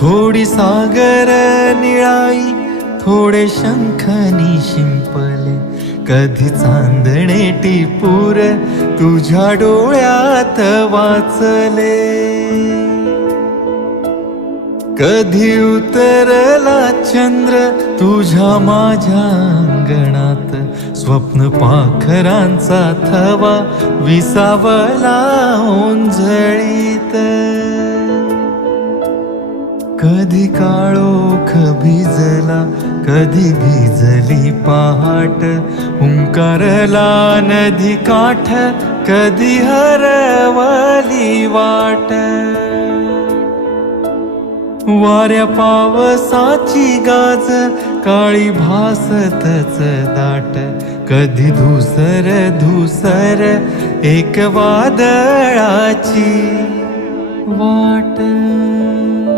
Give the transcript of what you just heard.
थोडी सागर निळाई, थोडे शंखनी शिंपले, कधी चांदणे टिपूर तुझ्या डोळ्यात वाचले. कधी उतरला चंद्र तुझ्या माझ्या अंगणात, स्वप्न पाखरांचा थवा विसावला ओंजळीत. कधी काळोख भिजला, कधी भिजली पहाट, हुंकारला नदी काठ, कधी हरवली वाट. वाऱ्या पावसाची गाज काळी भासतच दाट, कधी धुसर धुसर एक वादळाची वाट.